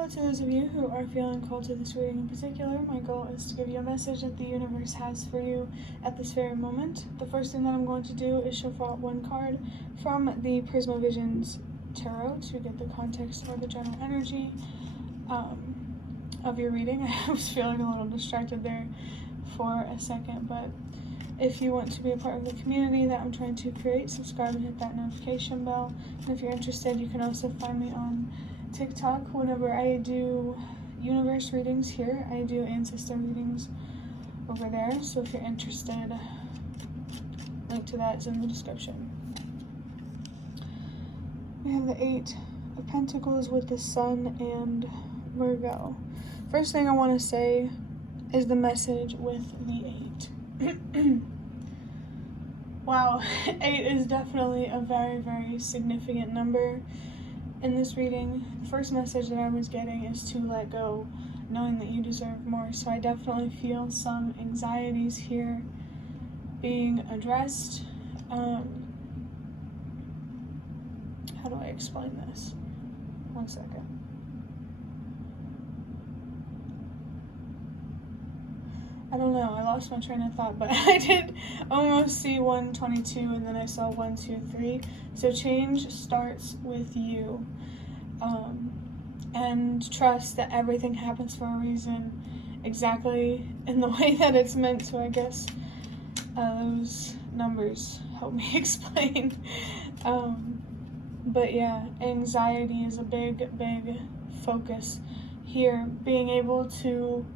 Hello to those of you who are feeling called to this reading in particular. My goal is to give you a message that the universe has for you at this very moment. The first thing that I'm going to do is shuffle out one card from the Prisma Visions Tarot to get the context or the general energy of your reading. I was feeling a little distracted there for a second, but if you want to be a part of the community that I'm trying to create, subscribe and hit that notification bell. And if you're interested, you can also find me on TikTok. Whenever I do universe readings here, I do ancestor readings over there. So if you're interested, link to that is in the description. We have the Eight of Pentacles with the Sun and Virgo. First thing I want to say is the message with the Eight. Wow, 8 is definitely a very, very significant number in this reading. The first message that I was getting is to let go, knowing that you deserve more. So I definitely feel some anxieties here being addressed. How do I explain this? One second. I don't know, I lost my train of thought, but I did almost see 122 and then I saw 1, 2, 3. So change starts with you. And trust that everything happens for a reason, exactly in the way that it's meant to, I guess. Those numbers help me explain. But yeah, anxiety is a big, big focus here. Being able to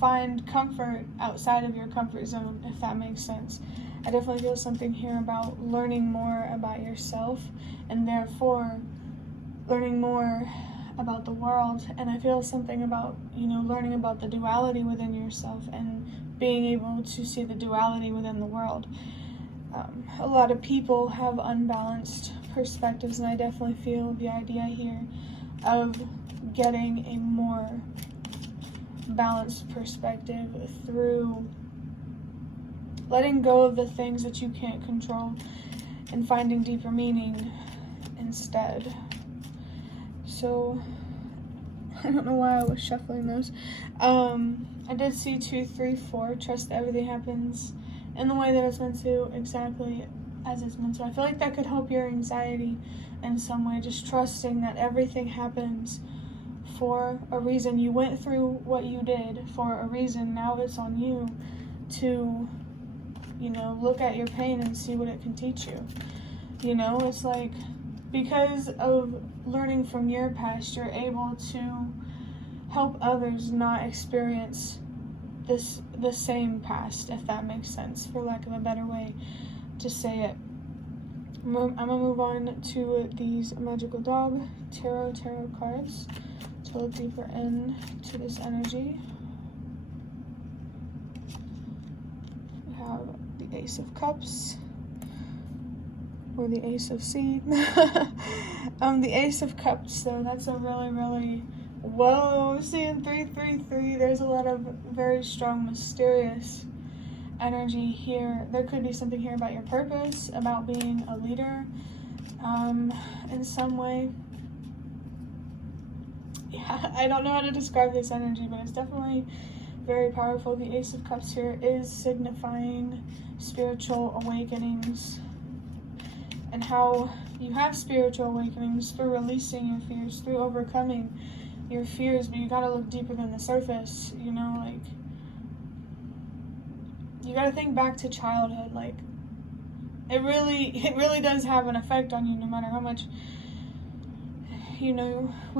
find comfort outside of your comfort zone, if that makes sense. I definitely feel something here about learning more about yourself and therefore learning more about the world. And I feel something about, learning about the duality within yourself and being able to see the duality within the world. A lot of people have unbalanced perspectives, and I definitely feel the idea here of getting a more balanced perspective through letting go of the things that you can't control and finding deeper meaning instead. So I don't know why I was shuffling those. I did see 2, 3, 4. Trust that everything happens in the way that it's meant to, exactly as it's meant to. I feel like that could help your anxiety in some way, just trusting that everything happens for a reason. You went through what you did for a reason. Now it's on you to, look at your pain and see what it can teach you. It's like, because of learning from your past, you're able to help others not experience the same past, if that makes sense, for lack of a better way to say it. I'm gonna move on to these Magical Dog tarot cards to look deeper into this energy. We have the Ace of Cups, or the Ace of Seed. The Ace of Cups, so that's a really, really, whoa, seeing 3, 3, 3. There's a lot of very strong, mysterious energy here. There could be something here about your purpose, about being a leader, in some way. Yeah, I don't know how to describe this energy, but it's definitely very powerful. The Ace of Cups here is signifying spiritual awakenings, and how you have spiritual awakenings through releasing your fears, through overcoming your fears, but you gotta look deeper than the surface, like, you gotta think back to childhood. Like, it really does have an effect on you, no matter how much, we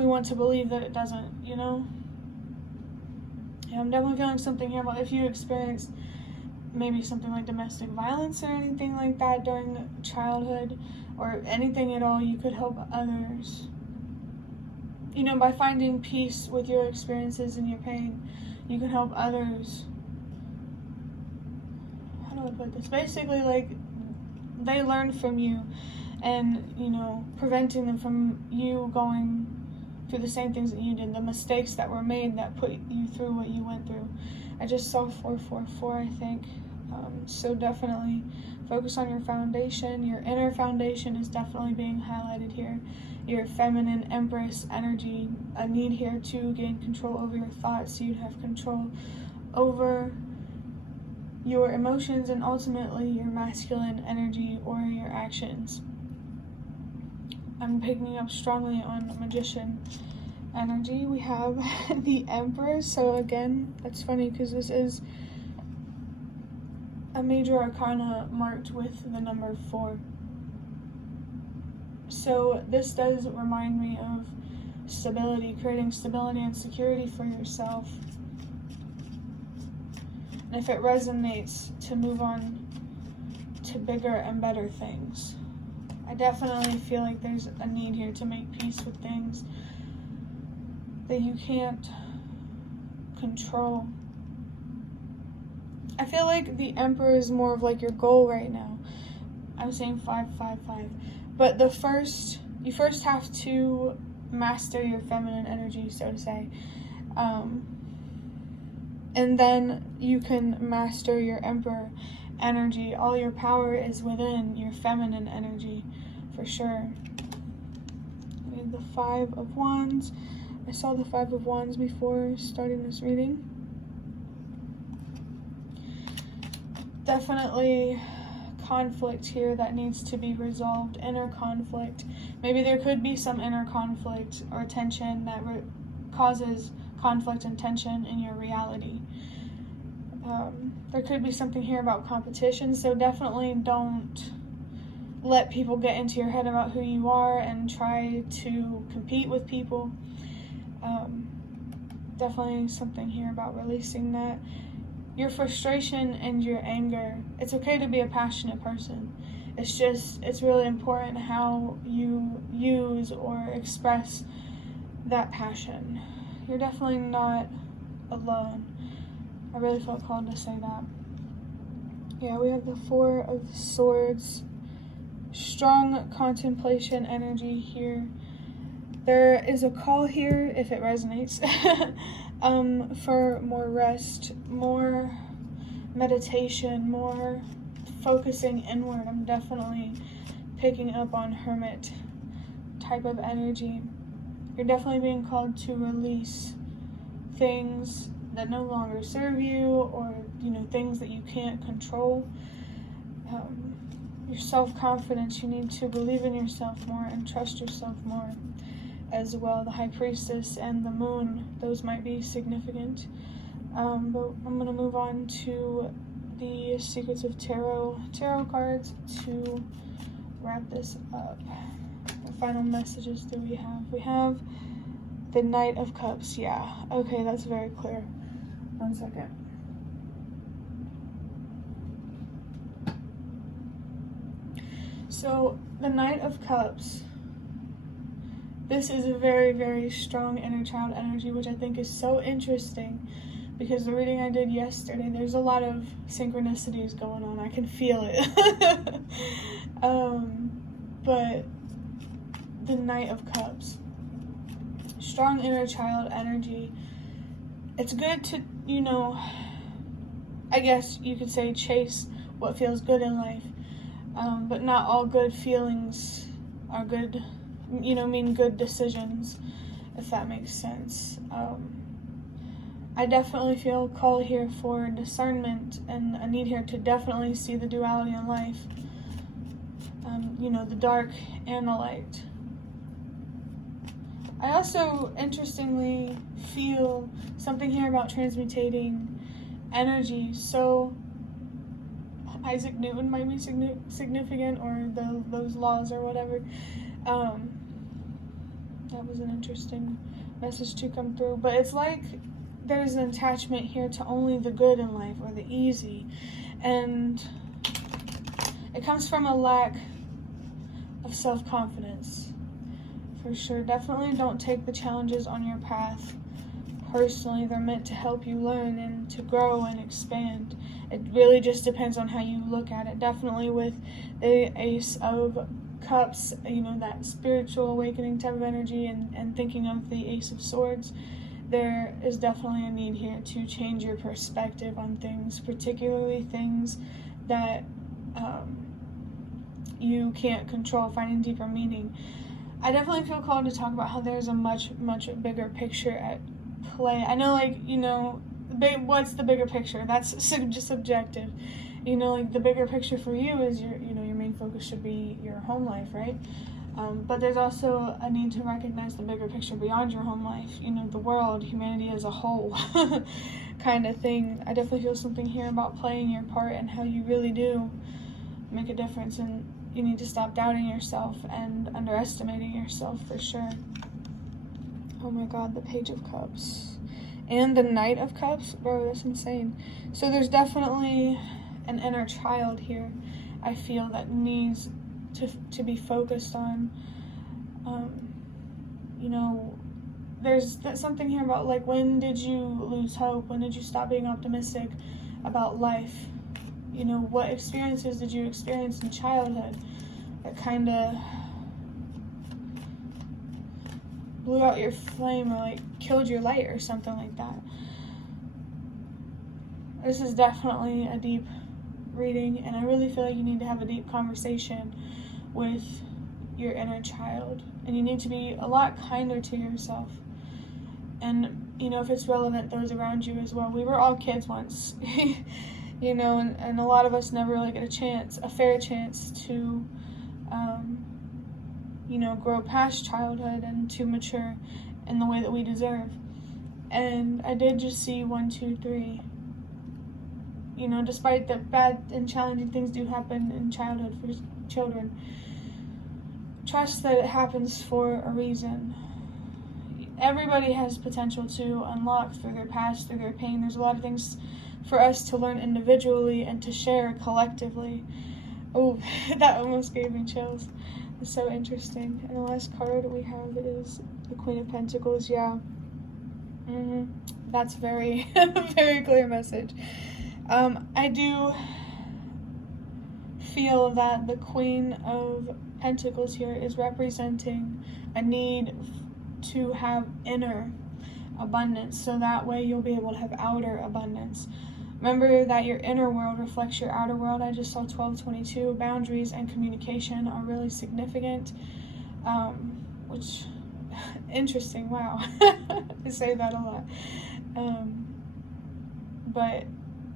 want to believe that it doesn't, Yeah, I'm definitely feeling something here about if you experienced maybe something like domestic violence or anything like that during childhood, or anything at all, you could help others, by finding peace with your experiences and your pain. You can help others. How do I put this? Basically, like, they learn from you, and, preventing them from you going through the same things that you did, the mistakes that were made that put you through what you went through. I just saw 444, I think. So definitely focus on your foundation. Your inner foundation is definitely being highlighted here. Your feminine Empress energy, a need here to gain control over your thoughts so you have control over your emotions and ultimately your masculine energy or your actions. I'm picking up strongly on Magician energy. We have the Empress. So again, that's funny because this is a major arcana marked with the number 4. So this does remind me of stability, creating stability and security for yourself. And if it resonates, to move on to bigger and better things. I definitely feel like there's a need here to make peace with things that you can't control. I feel like the Emperor is more of like your goal right now. I'm saying 555. But you first have to master your feminine energy, so to say. And then you can master your Emperor energy. All your power is within your feminine energy, for sure. We have the 5 of Wands. I saw the 5 of Wands before starting this reading. Definitely conflict here that needs to be resolved, inner conflict. Maybe there could be some inner conflict or tension that causes conflict and tension in your reality. There could be something here about competition, so definitely don't let people get into your head about who you are and try to compete with people. Definitely something here about releasing that. Your frustration and your anger. It's okay to be a passionate person. It's really important how you use or express that passion. You're definitely not alone. I really felt called to say that. Yeah, we have the 4 of Swords. Strong contemplation energy here. There is a call here, if it resonates, for more rest, more meditation, more focusing inward. I'm definitely picking up on Hermit type of energy. You're definitely being called to release things that no longer serve you, or things that you can't control. Your self-confidence, you need to believe in yourself more and trust yourself more as well. The High Priestess and the Moon, those might be significant. But I'm going to move on to the Secrets of Tarot cards to wrap this up. What final messages do we have? We have the Knight of Cups. Yeah, okay, that's very clear. 1 second. So, the Knight of Cups, this is a very, very strong inner child energy, which I think is so interesting because the reading I did yesterday, there's a lot of synchronicities going on. I can feel it. But the Knight of Cups, strong inner child energy. It's good to, I guess you could say chase what feels good in life. But not all good feelings are good, mean good decisions, if that makes sense. I definitely feel a call here for discernment and a need here to definitely see the duality in life. The dark and the light. I also, interestingly, feel something here about transmutating energy. So Isaac Newton might be significant, or those laws or whatever. That was an interesting message to come through. But it's like there's an attachment here to only the good in life, or the easy. And it comes from a lack of self-confidence, for sure. Definitely don't take the challenges on your path personally. They're meant to help you learn and to grow and expand. It really just depends on how you look at it. Definitely with the Ace of Cups, that spiritual awakening type of energy, and thinking of the Ace of Swords, there is definitely a need here to change your perspective on things, particularly things that you can't control, finding deeper meaning. I definitely feel called to talk about how there's a much bigger picture at play. I know, like, you know, what's the bigger picture? That's just subjective. You know, like, the bigger picture for you is your main focus should be your home life, right? But there's also a need to recognize the bigger picture beyond your home life, you know, the world, humanity as a whole kind of thing. I definitely feel something here about playing your part and how you really do make a difference, and you need to stop doubting yourself and underestimating yourself for sure. Oh my God, the Page of Cups and the Knight of Cups, bro, that's insane. So there's definitely an inner child here, I feel, that needs to be focused on. You know, there's something here about, like, when did you lose hope? When did you stop being optimistic about life? You know, what experiences did you experience in childhood that kind of blew out your flame, or like killed your light or something like that? This is definitely a deep reading, and I really feel like you need to have a deep conversation with your inner child, and you need to be a lot kinder to yourself, and, you know, if it's relevant, those around you as well. We were all kids once. You know, and a lot of us never really get a fair chance to you know, grow past childhood and to mature in the way that we deserve. And I did just see 1, 2, 3. You know, despite the bad and challenging things do happen in childhood for children, trust that it happens for a reason. Everybody has potential to unlock through their past, through their pain. There's a lot of things for us to learn individually and to share collectively. Oh, that almost gave me chills. It's so interesting. And the last card we have is the Queen of Pentacles. Yeah. That's very, very clear message. I do feel that the Queen of Pentacles here is representing a need to have inner abundance, so that way you'll be able to have outer abundance. Remember that your inner world reflects your outer world. I just saw 1222. Boundaries and communication are really significant, which, interesting, wow. I say that a lot. But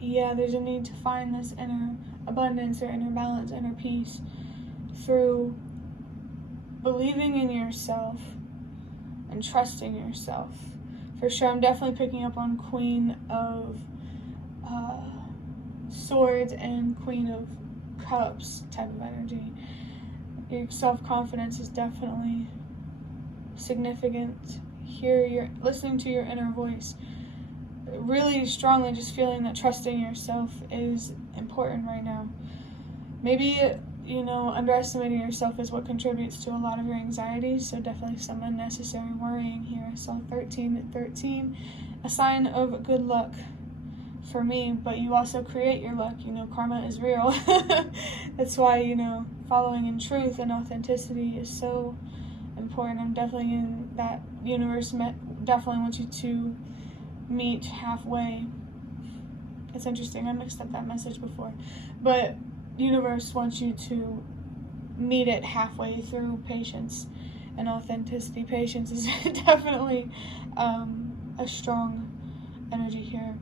yeah, there's a need to find this inner abundance or inner balance, inner peace through believing in yourself and trusting yourself. For sure, I'm definitely picking up on Queen of Swords and Queen of Cups type of energy. Your self-confidence is definitely significant. Here, you're listening to your inner voice really strongly, just feeling that trusting yourself is important right now. Maybe, you know, underestimating yourself is what contributes to a lot of your anxiety, so definitely some unnecessary worrying here. I saw 1313, a sign of good luck for me, but you also create your luck. You know, karma is real. That's why, you know, following in truth and authenticity is so important. I'm definitely in that universe, definitely want you to meet halfway. It's interesting, I mixed up that message before, but universe wants you to meet it halfway through patience and authenticity. Patience is definitely a strong energy here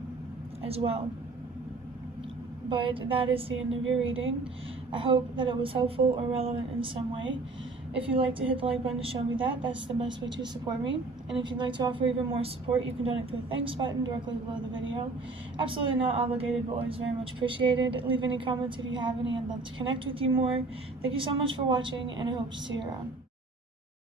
as well. But that is the end of your reading. I hope that it was helpful or relevant in some way. If you'd like to hit the like button to show me that, that's the best way to support me. And if you'd like to offer even more support, you can donate through the thanks button directly below the video. Absolutely not obligated, but always very much appreciated. Leave any comments if you have any. I'd love to connect with you more. Thank you so much for watching, and I hope to see you around.